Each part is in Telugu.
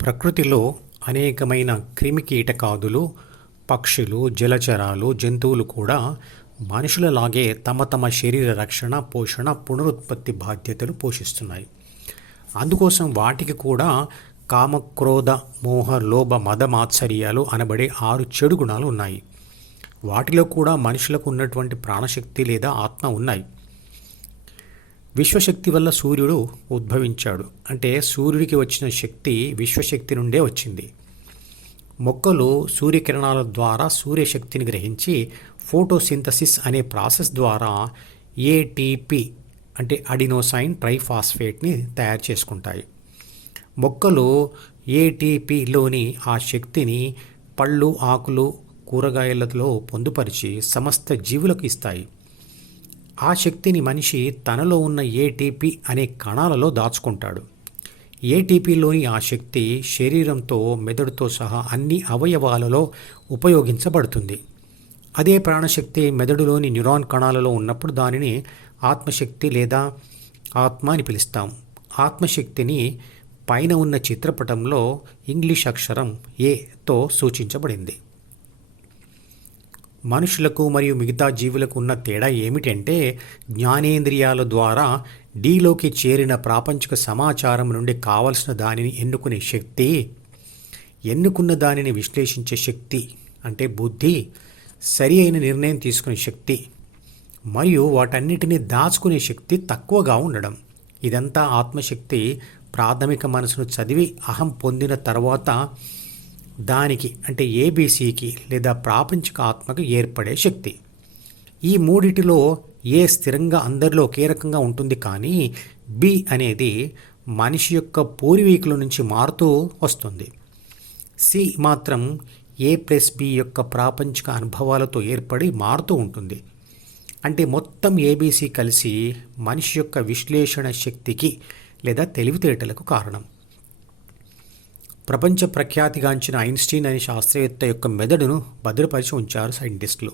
ప్రకృతిలో అనేకమైన క్రిమికీటకాదులు పక్షులు జలచరాలు జంతువులు కూడా మనుషులలాగే తమ తమ శరీర రక్షణ పోషణ పునరుత్పత్తి బాధ్యతలు పోషిస్తున్నాయి. అందుకోసం వాటికి కూడా కామక్రోధ మోహ లోభ మద మాత్సర్యాలు అనబడే ఆరు చెడు గుణాలు ఉన్నాయి. వాటిలో కూడా మనుషులకు ఉన్నటువంటి ప్రాణశక్తి లేదా ఆత్మ ఉన్నాయి. విశ్వశక్తి వల్ల సూర్యుడు ఉద్భవించాడు. అంటే సూర్యుడికి వచ్చిన శక్తి విశ్వశక్తి నుండే వచ్చింది. మొక్కలు సూర్యకిరణాల ద్వారా సూర్యశక్తిని గ్రహించి ఫోటోసింథసిస్ అనే ప్రాసెస్ ద్వారా ఏటీపీ అంటే అడినోసైన్ ట్రైఫాస్ఫేట్ని తయారు చేసుకుంటాయి. మొక్కలు ఏటీపీలోని ఆ శక్తిని పళ్ళు ఆకులు కూరగాయలలో పొందుపరిచి సమస్త జీవులకు ఇస్తాయి. ఆ శక్తిని మనిషి తనలో ఉన్న ఏటీపీ అనే కణాలలో దాచుకుంటాడు. ఏటీపీలోని ఆ శక్తి శరీరంతో మెదడుతో సహా అన్ని అవయవాలలో ఉపయోగించబడుతుంది. అదే ప్రాణశక్తి మెదడులోని న్యూరాన్ కణాలలో ఉన్నప్పుడు దానిని ఆత్మశక్తి లేదా ఆత్మ అని పిలుస్తాం. ఆత్మశక్తిని పైన ఉన్న చిత్రపటంలో ఇంగ్లీష్ అక్షరం ఏతో సూచించబడింది. మనుషులకు మరియు మిగతా జీవులకు ఉన్న తేడా ఏమిటంటే జ్ఞానేంద్రియాల ద్వారా డీలోకి చేరిన ప్రాపంచిక సమాచారం నుండి కావలసిన దానిని ఎన్నుకునే శక్తి ఎన్నుకున్న దానిని విశ్లేషించే శక్తి అంటే బుద్ధి సరి అయిన నిర్ణయం తీసుకునే శక్తి మరియు వాటన్నిటిని దాచుకునే శక్తి తక్కువగా ఉండడం. ఇదంతా ఆత్మశక్తి ప్రాథమిక మనసును చదివి అహం పొందిన తర్వాత దానికి అంటే ఏబీసీకి లేదా ప్రాపంచిక ఆత్మకు ఏర్పడే శక్తి. ఈ మూడిటిలో ఏ స్థిరంగా అందరిలో ఒకే రకంగా ఉంటుంది కానీ బి అనేది మనిషి యొక్క పూర్వీకుల నుంచి మారుతూ వస్తుంది. సి మాత్రం ఏ ప్లస్ బి యొక్క ప్రాపంచిక అనుభవాలతో ఏర్పడి మారుతూ ఉంటుంది. అంటే మొత్తం ఏబీసీ కలిసి మనిషి యొక్క విశ్లేషణ శక్తికి లేదా తెలివితేటలకు కారణం. ప్రపంచ ప్రఖ్యాతిగాంచిన ఐన్స్టీన్ అనే శాస్త్రవేత్త యొక్క మెదడును భద్రపరిచి ఉంచారు సైంటిస్టులు.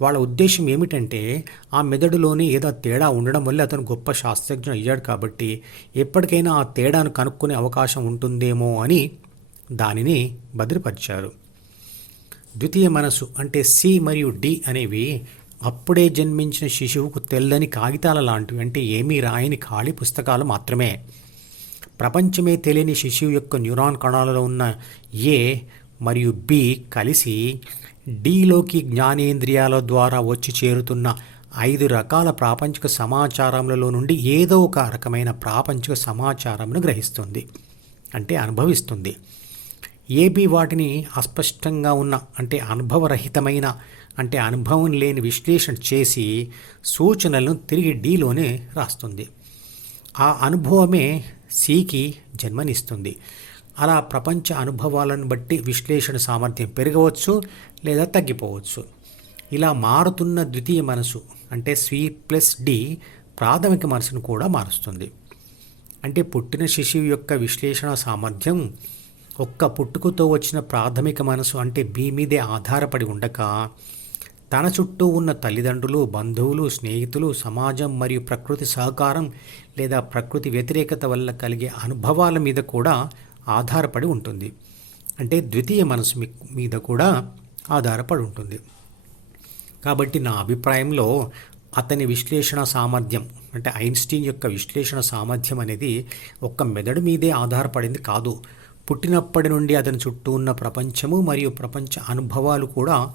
వాళ్ళ ఉద్దేశం ఏమిటంటే ఆ మెదడులోని ఏదో తేడా ఉండడం వల్ల అతను గొప్ప శాస్త్రజ్ఞుడు అయ్యాడు కాబట్టి ఎప్పటికైనా ఆ తేడాను కనుక్కునే అవకాశం ఉంటుందేమో అని దానిని భద్రపరిచారు. ద్వితీయ మనసు అంటే సి మరియు డి అనేవి అప్పుడే జన్మించిన శిశువుకు తెల్లని కాగితాల లాంటివి అంటే ఏమీ రాయని ఖాళీ పుస్తకాలు మాత్రమే. ప్రపంచమే తెలియని శిశువు యొక్క న్యూరాన్ కణాలలో ఉన్న ఏ మరియు బి కలిసి డిలోకి జ్ఞానేంద్రియాల ద్వారా వచ్చి చేరుతున్న ఐదు రకాల ప్రాపంచిక సమాచారములలో నుండి ఏదో ఒక రకమైన ప్రాపంచిక సమాచారమును గ్రహిస్తుంది అంటే అనుభవిస్తుంది. ఏబి వాటిని అస్పష్టంగా ఉన్న అంటే అనుభవరహితమైన అంటే అనుభవం లేని విశ్లేషణ చేసి సూచనలను తిరిగి డీలోనే రాస్తుంది. ఆ అనుభవమే సికి జన్మనిస్తుంది. అలా ప్రపంచ అనుభవాలను బట్టి విశ్లేషణ సామర్థ్యం పెరగవచ్చు లేదా తగ్గిపోవచ్చు. ఇలా మారుతున్న ద్వితీయ మనసు అంటే స్వీ ప్లస్ డి ప్రాథమిక మనసును కూడా మారుస్తుంది. అంటే పుట్టిన శిశువు యొక్క విశ్లేషణ సామర్థ్యం ఒక్క పుట్టుకతో వచ్చిన ప్రాథమిక మనసు అంటే బి మీదే ఆధారపడి ఉండక తన చుట్టూ ఉన్న తల్లిదండ్రులు బంధువులు స్నేహితులు సమాజం మరియు ప్రకృతి సహకారం లేదా ప్రకృతి వ్యతిరేకత వల్ల కలిగే అనుభవాల మీద కూడా ఆధారపడి ఉంటుంది. అంటే ద్వితీయ మనసు మీద కూడా ఆధారపడి ఉంటుంది. కాబట్టి నా అభిప్రాయంలో అతని విశ్లేషణ సామర్థ్యం అంటే ఐన్స్టీన్ యొక్క విశ్లేషణ సామర్థ్యం అనేది ఒక్క మెదడు మీదే ఆధారపడింది కాదు. పుట్టినప్పటి నుండి అతని చుట్టూ ఉన్న ప్రపంచము మరియు ప్రపంచ అనుభవాలు కూడా